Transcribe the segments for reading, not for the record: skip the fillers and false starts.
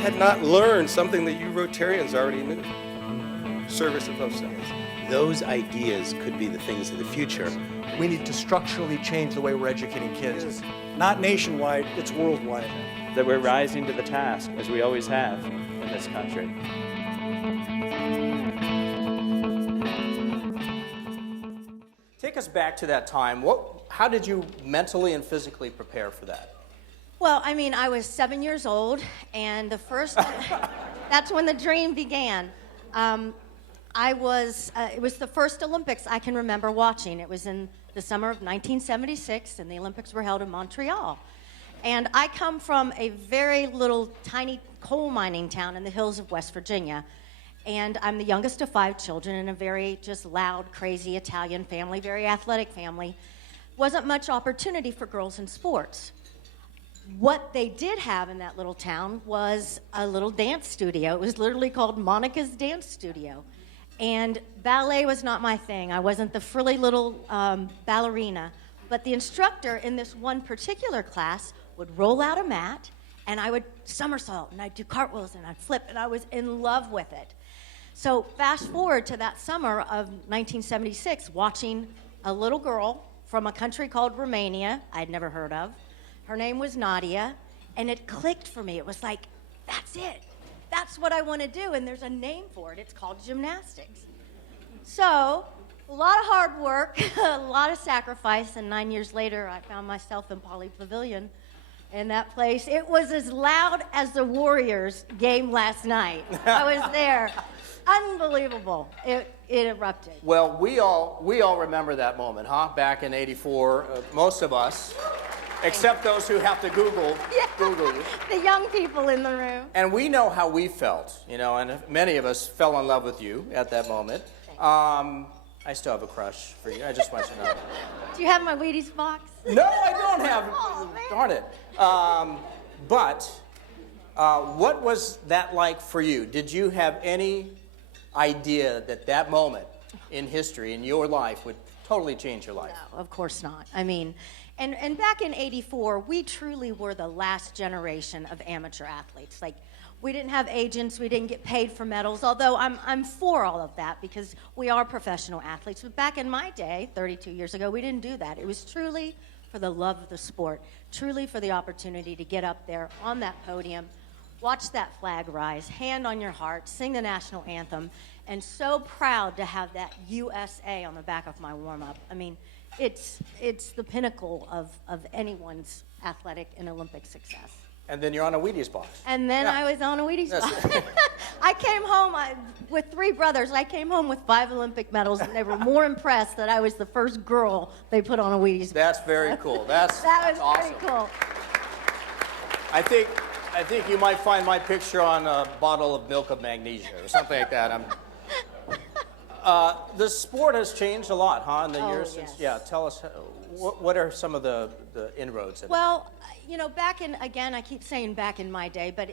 had not learned something that you Rotarians already knew. Service of those things. Those ideas could be the things of the future. We need to structurally change the way we're educating kids. Not nationwide, it's worldwide. That we're rising to the task, as we always have in this country. Take us back to that time. How did you mentally and physically prepare for that? Well, I mean, I was 7 years old, and that's when the dream began. It was the first Olympics I can remember watching. It was in the summer of 1976, and the Olympics were held in Montreal. And I come from a very little, tiny coal mining town in the hills of West Virginia. And I'm the youngest of 5 children in a very just loud, crazy Italian family, very athletic family. Wasn't much opportunity for girls in sports. What they did have in that little town was a little dance studio. It was literally called Monica's Dance Studio. And ballet was not my thing. I wasn't the frilly little ballerina. But the instructor in this one particular class would roll out a mat, and I would somersault, and I'd do cartwheels, and I'd flip, and I was in love with it. So fast forward to that summer of 1976, watching a little girl from a country called Romania, I'd never heard of. Her name was Nadia, and it clicked for me. It was like, that's it. That's what I want to do, and there's a name for it. It's called gymnastics. So, a lot of hard work, a lot of sacrifice, and 9 years later, I found myself in Poly Pavilion in that place. It was as loud as the Warriors game last night. I was there. Unbelievable. It erupted. Well, we all remember that moment, huh? Back in '84, most of us, except those who have to Google you. The young people in the room. And we know how we felt, and many of us fell in love with you at that moment. I still have a crush for you. I just want you to know. Do you have my Wheaties box? No, I don't have. Oh, man. Darn it. But what was that like for you? Did you have any idea that moment in history, in your life, would totally change your life? No, of course not. I mean, and back in '84, we truly were the last generation of amateur athletes. Like, we didn't have agents, we didn't get paid for medals, although I'm for all of that because we are professional athletes. But back in my day, 32 years ago, we didn't do that. It was truly for the love of the sport, truly for the opportunity to get up there on that podium, watch that flag rise, hand on your heart, sing the national anthem, and so proud to have that USA on the back of my warm-up. I mean, it's the pinnacle of anyone's athletic and Olympic success. And then you're on a Wheaties box. And then I was on a Wheaties box. I came home with 3 brothers. I came home with 5 Olympic medals, and they were more impressed that I was the first girl they put on a Wheaties box. That's very cool. That was awesome. Pretty cool. I think you might find my picture on a bottle of milk of magnesia or something like that. The sport has changed a lot, huh, in the years since? Yeah, tell us, what are some of the inroads? Well, back in, again, I keep saying back in my day, but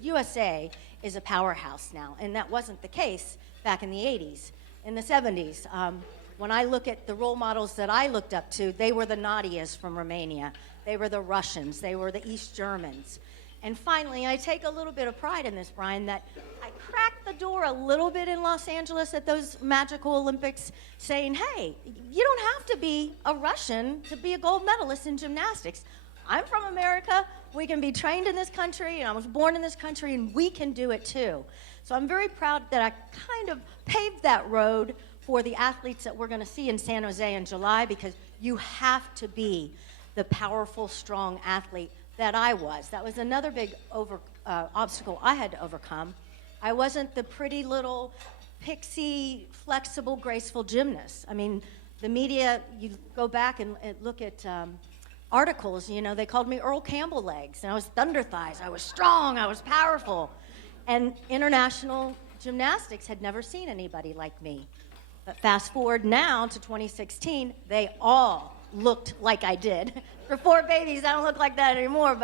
USA is a powerhouse now, and that wasn't the case back in the 80s, in the 70s. When I look at the role models that I looked up to, they were the Nadias from Romania. They were the Russians. They were the East Germans. And finally, I take a little bit of pride in this, Brian, that I cracked the door a little bit in Los Angeles at those magical Olympics saying, hey, you don't have to be a Russian to be a gold medalist in gymnastics. I'm from America. We can be trained in this country, and I was born in this country, and we can do it too. So I'm very proud that I kind of paved that road for the athletes that we're going to see in San Jose in July, because you have to be the powerful, strong athlete that I was. That was another big obstacle I had to overcome. I wasn't the pretty little pixie, flexible, graceful gymnast. I mean, the media, you go back and look at articles, they called me Earl Campbell legs, and I was thunder thighs. I was strong, I was powerful. And international gymnastics had never seen anybody like me. But fast forward now to 2016, they all looked like I did. For 4 babies, I don't look like that anymore,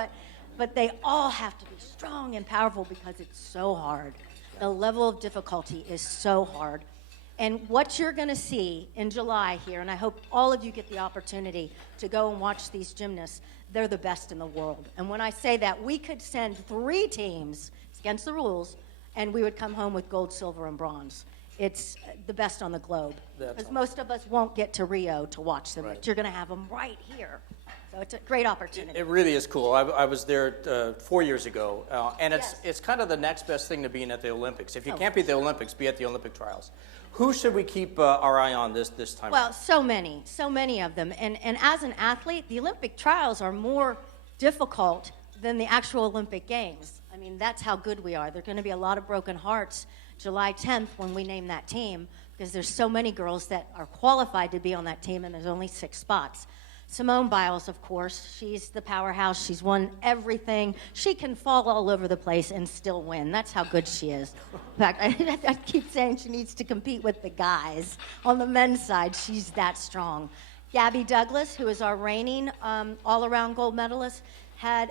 but they all have to be strong and powerful because it's so hard. The level of difficulty is so hard. And what you're going to see in July here, and I hope all of you get the opportunity to go and watch these gymnasts, they're the best in the world. And when I say that, we could send 3 teams, it's against the rules, and we would come home with gold, silver, and bronze. It's the best on the globe. Because most of us won't get to Rio to watch them, but you're going to have them right here. So it's a great opportunity. It really is cool. I was there 4 years ago, and Yes. it's kind of the next best thing to being at the Olympics. If you can't be at the Olympics, be at the Olympic trials. Who should we keep our eye on this time? Well, so many of them. And as an athlete, the Olympic trials are more difficult than the actual Olympic Games. I mean, that's how good we are. There are going to be a lot of broken hearts July 10th when we name that team, because there's so many girls that are qualified to be on that team, and there's only 6 spots. Simone Biles, of course, she's the powerhouse. She's won everything. She can fall all over the place and still win. That's how good she is. In fact, I keep saying she needs to compete with the guys. On the men's side, she's that strong. Gabby Douglas, who is our reigning all-around gold medalist, had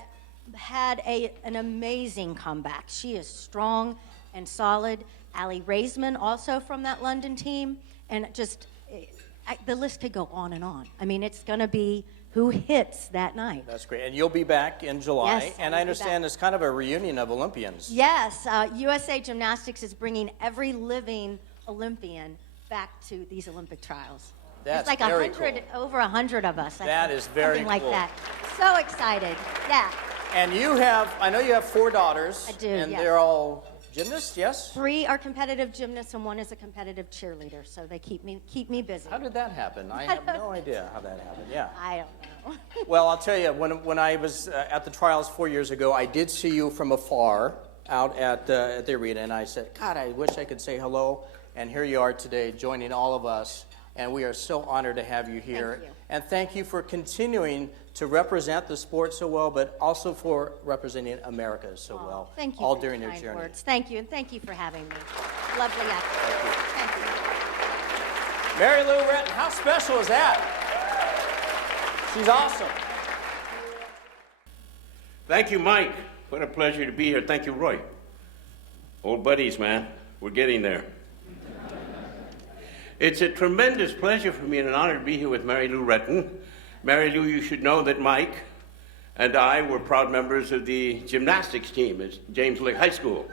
an amazing comeback. She is strong and solid. Allie Raisman, also from that London team, and just the list could go on and on. I mean, it's going to be who hits that night. That's great. And you'll be back in July. Yes, and I understand it's kind of a reunion of Olympians. Yes, USA Gymnastics is bringing every living Olympian back to these Olympic trials. That's it's like very 100, cool. over 100 of us. That is very something like cool. that. So excited. Yeah. And I know you have 4 daughters. I do, And yes. they're all gymnasts, yes? 3 are competitive gymnasts and 1 is a competitive cheerleader. So they keep me busy. How did that happen? I have no idea how that happened. Yeah. I don't know. Well, I'll tell you, when I was at the trials 4 years ago, I did see you from afar out at the arena, and I said, God, I wish I could say hello. And here you are today joining all of us, and we are so honored to have you here. Thank you. And thank you for continuing to represent the sport so well, but also for representing America so well. Thank you all for during the your kind journey. words. Thank you, and thank you for having me. Lovely afternoon. Thank you. Mary Lou Retton, how special is that? She's awesome. Thank you, Mike. What a pleasure to be here. Thank you, Roy. Old buddies, man. We're getting there. It's a tremendous pleasure for me and an honor to be here with Mary Lou Retton. Mary Lou, you should know that Mike and I were proud members of the gymnastics team at James Lick High School.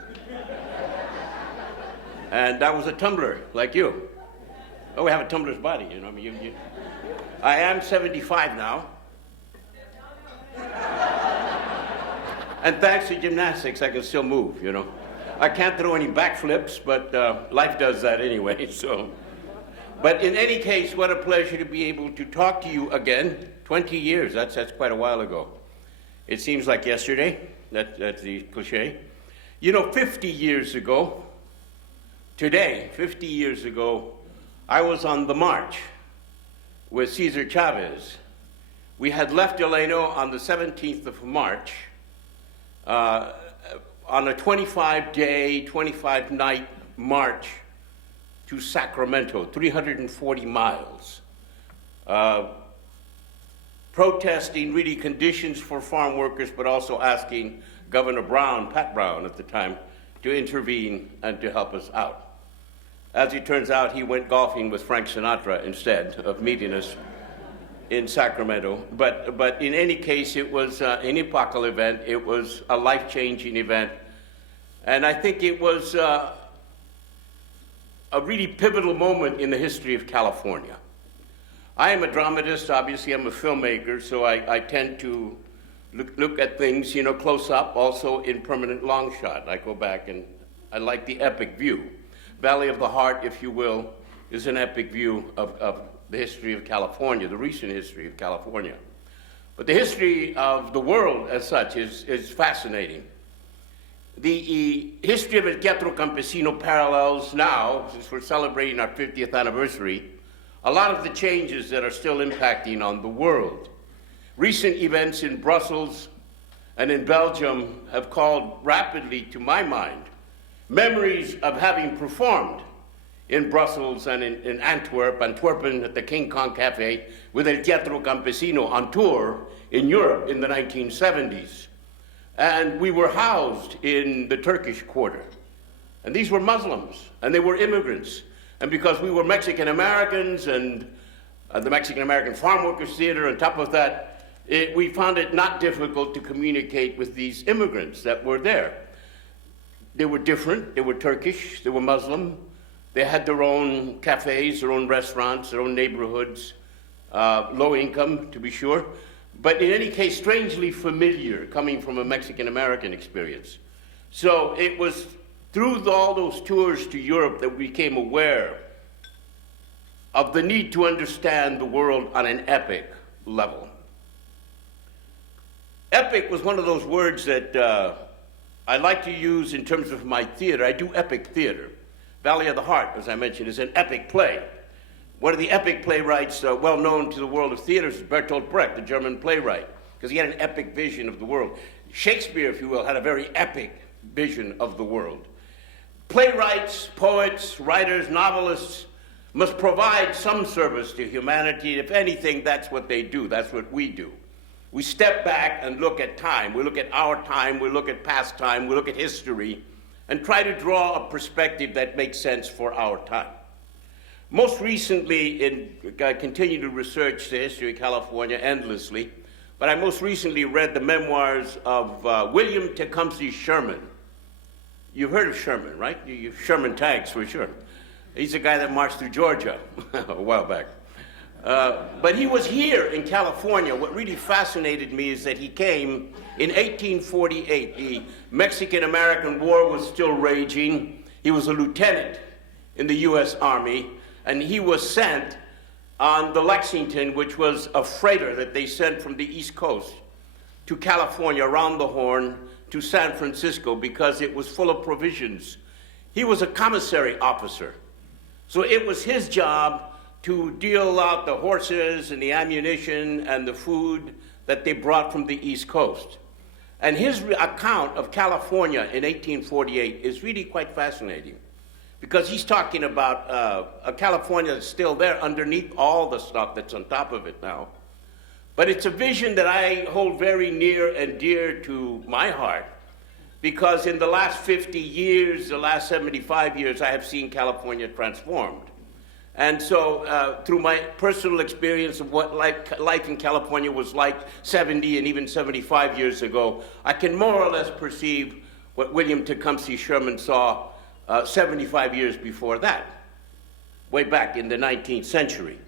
And I was a tumbler, like you. Oh, we have a tumbler's body, you know. I am 75 now. And thanks to gymnastics, I can still move, you know. I can't throw any backflips, but life does that anyway, so. But in any case, what a pleasure to be able to talk to you again. 20 years, that's quite a while ago. It seems like yesterday, that's the cliche. You know, 50 years ago, today, 50 years ago, I was on the march with Cesar Chavez. We had left Delano on the 17th of March, on a 25-day, 25-night march to Sacramento, 340 miles, protesting really conditions for farm workers, but also asking Governor Brown, Pat Brown at the time, to intervene and to help us out. As it turns out, he went golfing with Frank Sinatra instead of meeting us in Sacramento. But in any case, it was an epochal event. It was a life-changing event. And I think it was a really pivotal moment in the history of California. I am a dramatist, obviously I'm a filmmaker, so I tend to look at things, you know, close up, also in permanent long shot. I go back and I like the epic view. Valley of the Heart, if you will, is an epic view of the history of California, the recent history of California. But the history of the world as such is fascinating. The history of El Teatro Campesino parallels now, since we're celebrating our 50th anniversary, a lot of the changes that are still impacting on the world. Recent events in Brussels and in Belgium have called rapidly to my mind memories of having performed in Brussels and in Antwerpen at the King Kong Cafe with El Teatro Campesino on tour in Europe in the 1970s. And we were housed in the Turkish Quarter. And these were Muslims, and they were immigrants. And because we were Mexican Americans and the Mexican American Farm Workers Theater, on top of that, we found it not difficult to communicate with these immigrants that were there. They were different. They were Turkish. They were Muslim. They had their own cafes, their own restaurants, their own neighborhoods, low income, to be sure. But in any case, strangely familiar, coming from a Mexican American experience. So it was through all those tours to Europe that we became aware of the need to understand the world on an epic level. Epic was one of those words that I like to use in terms of my theater. I do epic theater. Valley of the Heart, as I mentioned, is an epic play. One of the epic playwrights well known to the world of theater is Bertolt Brecht, the German playwright, because he had an epic vision of the world. Shakespeare, if you will, had a very epic vision of the world. Playwrights, poets, writers, novelists must provide some service to humanity. If anything, that's what they do. That's what we do. We step back and look at time. We look at our time. We look at past time. We look at history and try to draw a perspective that makes sense for our time. Most recently, I continue to research the history of California endlessly, but I most recently read the memoirs of William Tecumseh Sherman. You've heard of Sherman, right? Sherman tanks, for sure. He's the guy that marched through Georgia a while back. But he was here in California. What really fascinated me is that he came in 1848. The Mexican-American War was still raging. He was a lieutenant in the U.S. Army, and he was sent on the Lexington, which was a freighter that they sent from the East Coast to California, around the Horn, to San Francisco, because it was full of provisions. He was a commissary officer. So it was his job to deal out the horses and the ammunition and the food that they brought from the East Coast. And his account of California in 1848 is really quite fascinating, because he's talking about a California that's still there underneath all the stuff that's on top of it now. But it's a vision that I hold very near and dear to my heart, because in the last 50 years, the last 75 years, I have seen California transformed. And so through my personal experience of what life in California was like 70 and even 75 years ago, I can more or less perceive what William Tecumseh Sherman saw 75 years before that, way back in the 19th century.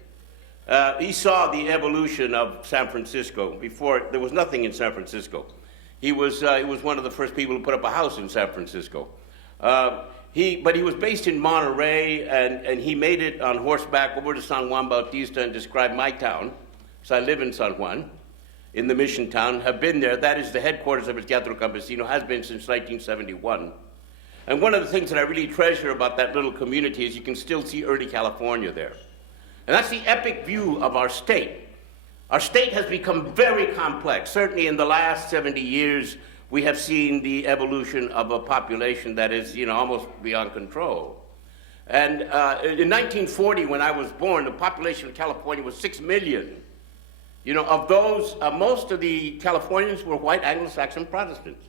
He saw the evolution of San Francisco. Before, there was nothing in San Francisco. He was one of the first people to put up a house in San Francisco. But he was based in Monterey, and he made it on horseback over to San Juan Bautista and described my town. So I live in San Juan, in the mission town, have been there. That is the headquarters of el Teatro Campesino, has been since 1971. And one of the things that I really treasure about that little community is you can still see early California there. And that's the epic view of our state. Our state has become very complex. Certainly in the last 70 years, we have seen the evolution of a population that is, almost beyond control. And in 1940, when I was born, the population of California was 6 million. Of those, most of the Californians were white Anglo-Saxon Protestants.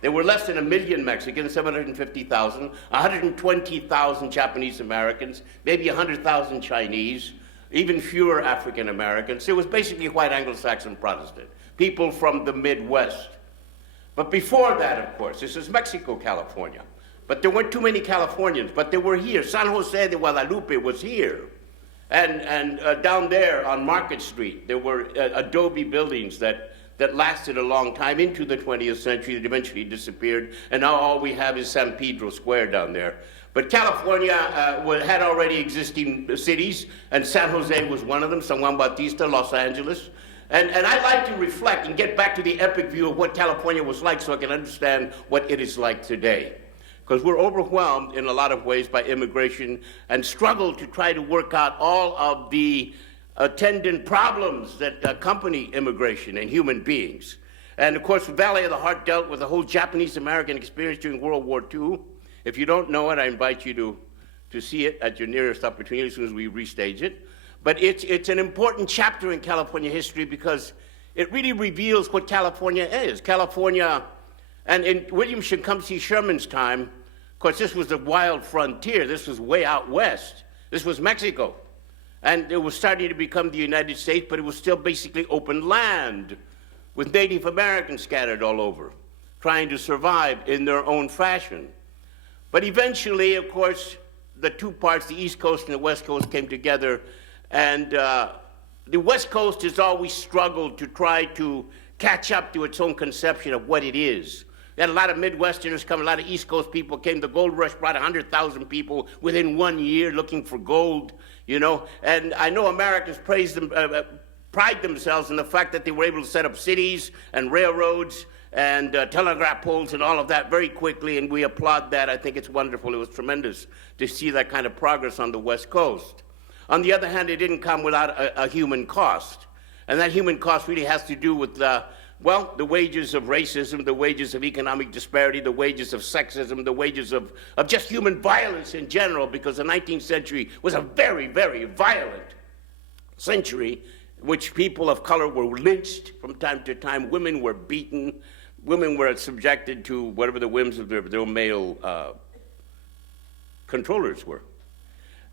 There were less than 1 million Mexicans, 750,000, 120,000 Japanese Americans, maybe 100,000 Chinese, even fewer African Americans. It was basically white Anglo-Saxon Protestant, people from the Midwest. But before that, of course, this is Mexico, California. But there weren't too many Californians, but they were here. San Jose de Guadalupe was here. And down there on Market Street, there were adobe buildings that lasted a long time into the 20th century, that eventually disappeared, and now all we have is San Pedro Square down there. But California had already existing cities, and San Jose was one of them, San Juan Bautista, Los Angeles. And I like to reflect and get back to the epic view of what California was like so I can understand what it is like today. Because we're overwhelmed in a lot of ways by immigration and struggle to try to work out all of the attendant problems that accompany immigration and human beings. And of course, the Valley of the Heart dealt with the whole Japanese-American experience during World War II. If you don't know it, I invite you to see it at your nearest opportunity as soon as we restage it. But it's an important chapter in California history because it really reveals what California is. California, and in William Tecumseh Sherman's time, of course, this was the wild frontier. This was way out west. This was Mexico. And it was starting to become the United States, but it was still basically open land with Native Americans scattered all over, trying to survive in their own fashion. But eventually, of course, the two parts, the East Coast and the West Coast, came together, and the West Coast has always struggled to try to catch up to its own conception of what it is. We had a lot of Midwesterners come, a lot of East Coast people came. The gold rush brought 100,000 people within 1 year looking for gold, you know. And I know Americans pride themselves in the fact that they were able to set up cities and railroads and telegraph poles and all of that very quickly, and we applaud that. I think it's wonderful. It was tremendous to see that kind of progress on the West Coast. On the other hand, it didn't come without a human cost. And that human cost really has to do with well, the wages of racism, the wages of economic disparity, the wages of sexism, the wages of just human violence in general, because the 19th century was a very, very violent century in which people of color were lynched from time to time, women were beaten, women were subjected to whatever the whims of their male controllers were.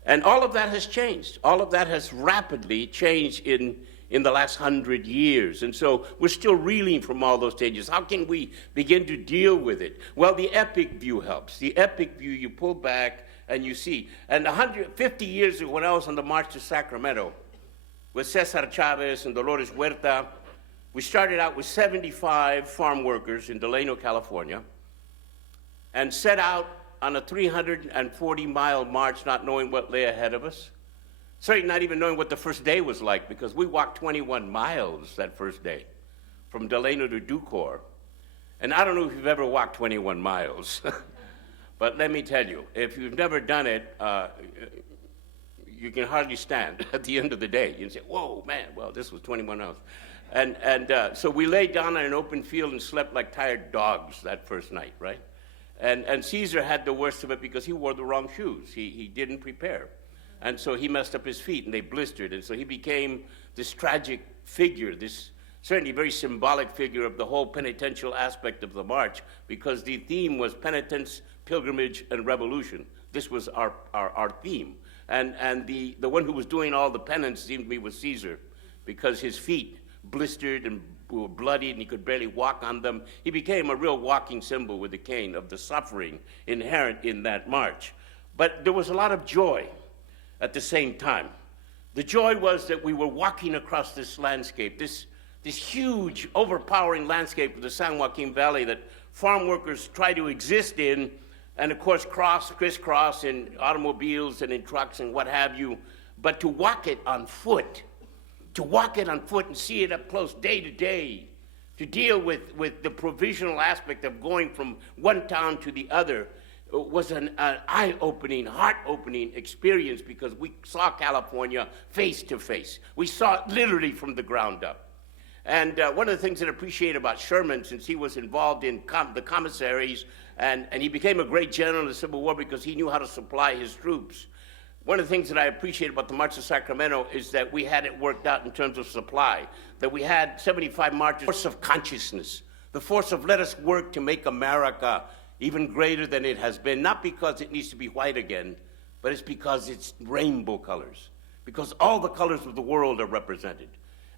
And all of that has changed. All of that has rapidly changed in the last 100 years. And so we're still reeling from all those changes. How can we begin to deal with it? Well, the epic view helps. The epic view, you pull back and you see. And 150 years ago, when I was on the march to Sacramento with Cesar Chavez and Dolores Huerta, we started out with 75 farm workers in Delano, California, and set out on a 340-mile march, not knowing what lay ahead of us. Certainly not even knowing what the first day was like, because we walked 21 miles that first day, from Delano to Ducor. And I don't know if you've ever walked 21 miles, but let me tell you, if you've never done it, you can hardly stand at the end of the day. You say, whoa, man, well, this was 21 miles. And so we laid down on an open field and slept like tired dogs that first night, right? And Caesar had the worst of it because he wore the wrong shoes. He didn't prepare. And so he messed up his feet and they blistered. And so he became this tragic figure, this certainly very symbolic figure of the whole penitential aspect of the march, because the theme was penitence, pilgrimage, and revolution. This was our theme. And the one who was doing all the penance seemed to me was Caesar, because his feet blistered and were bloodied and he could barely walk on them. He became a real walking symbol with the cane of the suffering inherent in that march. But there was a lot of joy at the same time. The joy was that we were walking across this landscape, this huge, overpowering landscape of the San Joaquin Valley that farm workers try to exist in, and of course crisscross in automobiles and in trucks and what have you, but to walk it on foot, and see it up close day to day, to deal with the provisional aspect of going from one town to the other, was an eye-opening, heart-opening experience, because we saw California face to face. We saw it literally from the ground up. And one of the things that I appreciate about Sherman, since he was involved in the commissaries, and he became a great general in the Civil War because he knew how to supply his troops. One of the things that I appreciate about the March to Sacramento is that we had it worked out in terms of supply, that we had 75 marches, the force of consciousness, the force of let us work to make America even greater than it has been, not because it needs to be white again, but it's because it's rainbow colors, because all the colors of the world are represented.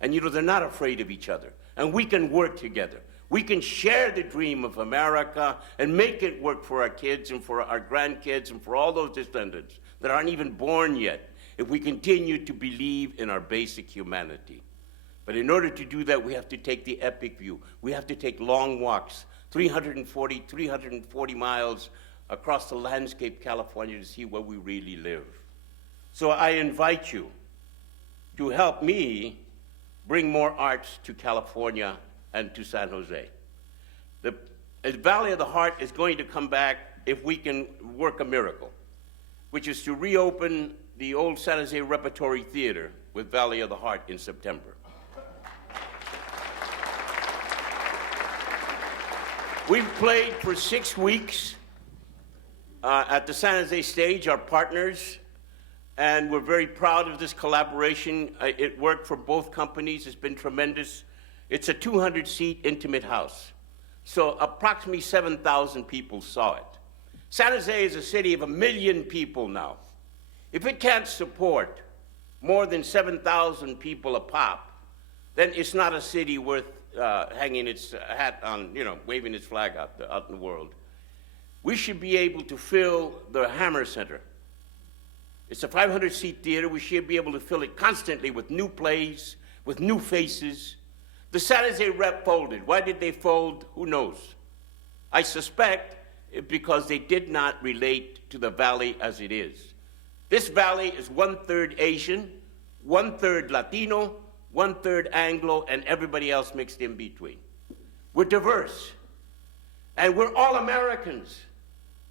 And they're not afraid of each other, and we can work together. We can share the dream of America and make it work for our kids and for our grandkids and for all those descendants that aren't even born yet, if we continue to believe in our basic humanity. But in order to do that, we have to take the epic view. We have to take long walks, 340 miles across the landscape California to see where we really live. So I invite you to help me bring more arts to California and to San Jose. The Valley of the Heart is going to come back if we can work a miracle, which is to reopen the old San Jose Repertory Theater with Valley of the Heart in September. We've played for 6 weeks at the San Jose stage, our partners, and we're very proud of this collaboration. It worked for both companies. It's been tremendous. It's a 200-seat intimate house, so approximately 7,000 people saw it. San Jose is a city of 1 million people now. If it can't support more than 7,000 people a pop, then it's not a city worth hanging its hat on, waving its flag out in the world. We should be able to fill the Hammer Center. It's a 500-seat theater. We should be able to fill it constantly with new plays, with new faces. The San Jose Rep folded. Why did they fold? Who knows? I suspect because they did not relate to the valley as it is. This valley is 1/3 Asian, 1/3 Latino, 1/3 Anglo, and everybody else mixed in between. We're diverse, and we're all Americans.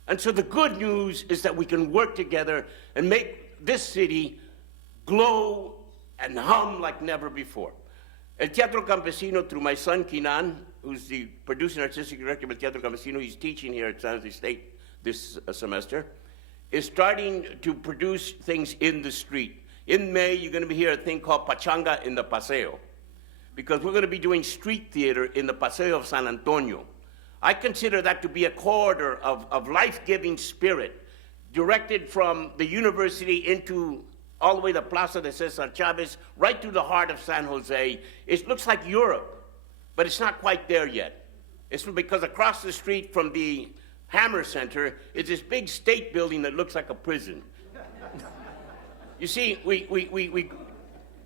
And so the good news is that we can work together and make this city glow and hum like never before. El Teatro Campesino, through my son Kinan, who's the producer and artistic director of El Teatro Campesino, he's teaching here at San Jose State this semester, is starting to produce things in the street. In May, you're going to be hearing a thing called Pachanga in the Paseo, because we're going to be doing street theater in the Paseo of San Antonio. I consider that to be a corridor of life-giving spirit, directed from the university into all the way to Plaza de Cesar Chavez, right through the heart of San Jose. It looks like Europe, but it's not quite there yet. It's because across the street from the Hammer Center is this big state building that looks like a prison. You see, we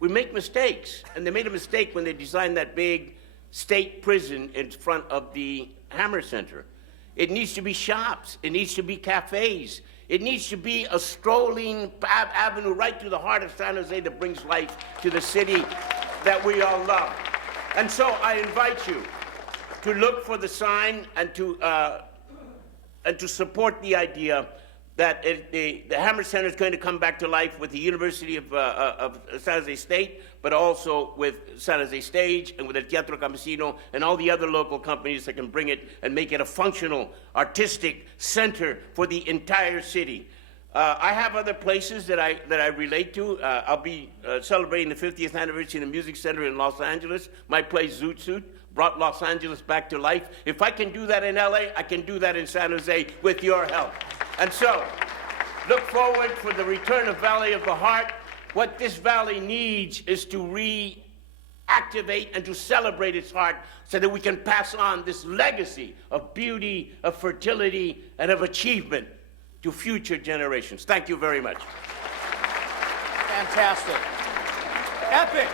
make mistakes, and they made a mistake when they designed that big state prison in front of the Hammer Center. It needs to be shops. It needs to be cafes. It needs to be a strolling avenue right through the heart of San Jose that brings life to the city that we all love. And so I invite you to look for the sign and to support the idea that the Hammer Center is going to come back to life with the University of San Jose State, but also with San Jose Stage and with the Teatro Campesino and all the other local companies that can bring it and make it a functional, artistic center for the entire city. I have other places that I relate to. I'll be celebrating the 50th anniversary of the Music Center in Los Angeles. My play, Zoot Suit, brought Los Angeles back to life. If I can do that in LA, I can do that in San Jose with your help. And so, look forward for the return of Valley of the Heart. What this valley needs is to reactivate and to celebrate its heart so that we can pass on this legacy of beauty, of fertility, and of achievement to future generations. Thank you very much. Fantastic. Epic.